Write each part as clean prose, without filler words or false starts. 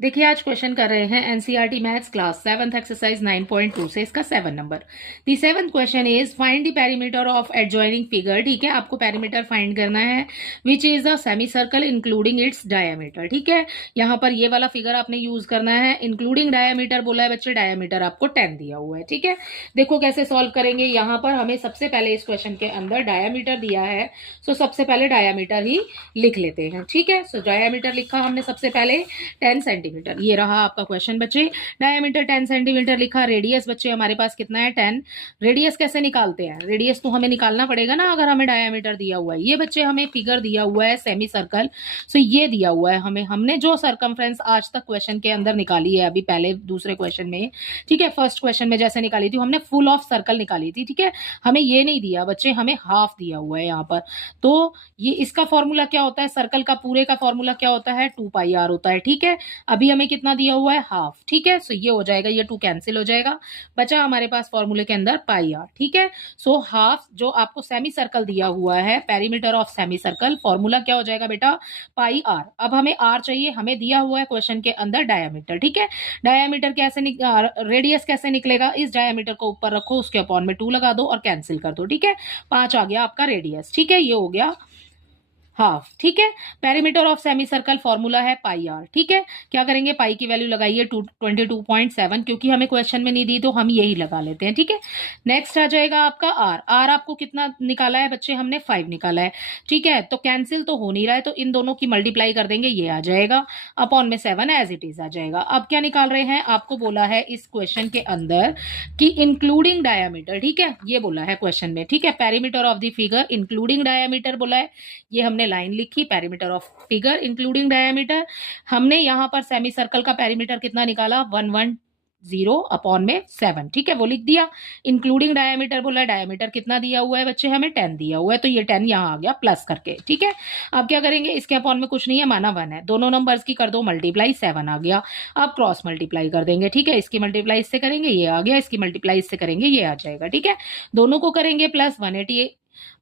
देखिए आज क्वेश्चन कर रहे हैं NCERT maths class 7th exercise 9.2 से इसका 7 number. The 7th question is find the perimeter of adjoining figure. ठीक है, आपको पेरीमीटर फाइंड करना है which is a semi circle including it's diameter. ठीक है, यहाँ पर ये वाला फिगर आपने यूज करना है। इंक्लूडिंग डायामीटर बोला है बच्चे, डायामीटर आपको 10 दिया हुआ है। ठीक है, देखो कैसे सॉल्व करेंगे। यहाँ पर हमें सबसे पहले इस क्वेश्चन के अंदर डायामीटर दिया है, सो सबसे पहले डायामीटर ही लिख लेते हैं। ठीक है, सो डायामीटर लिखा हमने सबसे पहले 10 सेंटीमीटर। ये रहा आपका क्वेश्चन बच्चे, डायमीटर 10 सेंटीमीटर लिखा। रेडियस बच्चे हमारे पास कितना है 10। रेडियस कैसे निकालते हैं, रेडियस तो हमें निकालना पड़ेगा ना अगर हमें डायमीटर दिया हुआ है। ये बच्चे हमें फिगर दिया हुआ है सेमी सर्कल, सो ये दिया हुआ है हमें। हमने जो सर्कमफ्रेंस आज तक क्वेश्चन के अंदर निकाली है, अभी पहले दूसरे क्वेश्चन में, ठीक है, फर्स्ट क्वेश्चन में जैसे निकाली थी हमने फुल ऑफ सर्कल निकाली थी। ठीक है, हमें ये नहीं दिया बच्चे, हमें हाफ दिया हुआ है यहाँ पर। तो ये इसका फॉर्मूला क्या होता है, सर्कल का पूरे का फॉर्मूला क्या होता है, 2πr होता है। ठीक है, अभी हमें कितना दिया हुआ है, हाफ। ठीक है, सो ये हो जाएगा, ये 2 कैंसिल हो जाएगा, बचा हमारे पास फॉर्मूले के अंदर πr। ठीक है, सो हाफ जो आपको सेमी सर्कल दिया हुआ है, perimeter of semi circle, formula क्या हो जाएगा बेटा, πr। अब हमें r चाहिए, हमें दिया हुआ है क्वेश्चन के अंदर डायमीटर। ठीक है, डायमीटर कैसे रेडियस कैसे निकलेगा, इस डायमीटर को ऊपर रखो, उसके अपॉन में 2 लगा दो और कैंसिल कर दो। ठीक है, 5 आ गया आपका रेडियस। ठीक है, ये हो गया हाफ। ठीक है, perimeter of semi circle formula है πr। ठीक है, क्या करेंगे, पाई की वैल्यू लगाइए 22.7, क्योंकि हमें क्वेश्चन में नहीं दी तो हम यही लगा लेते हैं। ठीक है, नेक्स्ट आ जाएगा आपका r आपको कितना निकाला है बच्चे, हमने 5 निकाला है। ठीक है, तो कैंसिल तो हो नहीं रहा है, तो इन दोनों की मल्टीप्लाई कर देंगे, ये आ जाएगा, अपॉन में 7 एज इट इज आ जाएगा। अब क्या निकाल रहे हैं, आपको बोला है इस क्वेश्चन के अंदर कि इंक्लूडिंग डायामीटर। ठीक है, ये बोला है क्वेश्चन में। ठीक है, perimeter of the figure including diameter बोला है, ये हमने लाइन लिखी, perimeter of figure including diameter. हमने यहां पर सेमी सर्कल का पेरीमीटर कितना निकाला, 110 अपॉन में 7। ठीक है, वो लिख दिया। इंक्लूडिंग डायमीटर बोला, डायमीटर कितना दिया हुआ है बच्चे, हमें 10 दिया हुआ है, तो ये 10 यहां आ गया प्लस करके। ठीक है, अब क्या करेंगे, इसके अपॉन में कुछ नहीं है, माना 1 है, दोनों नंबर्स की कर दो मल्टीप्लाई, 7 आ गया। अब क्रॉस मल्टीप्लाई कर देंगे। ठीक है, इसकी मल्टीप्लाई इससे करेंगे, ये आ गया, इसकी मल्टीप्लाई इससे करेंगे, ये आ जाएगा। ठीक है, दोनों को करेंगे प्लस, 180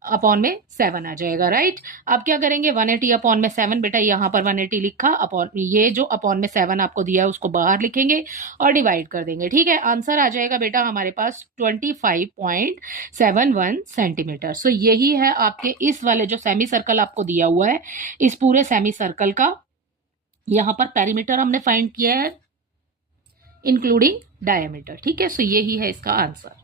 अपॉन में 7 आ जाएगा। राइट, अब क्या करेंगे, 180 अपॉन में 7, बेटा यहां पर 180 लिखा, अपॉन ये जो अपॉन में 7 आपको दिया है उसको बाहर लिखेंगे और डिवाइड कर देंगे। ठीक है, आंसर आ जाएगा बेटा हमारे पास 25.71 सेंटीमीटर। सो यही है आपके इस वाले जो सेमी सर्कल आपको दिया हुआ है, इस पूरे सेमी सर्कल का यहां पर पेरीमीटर हमने फाइंड किया है इंक्लूडिंग डायमीटर। ठीक है, सो यही है इसका आंसर।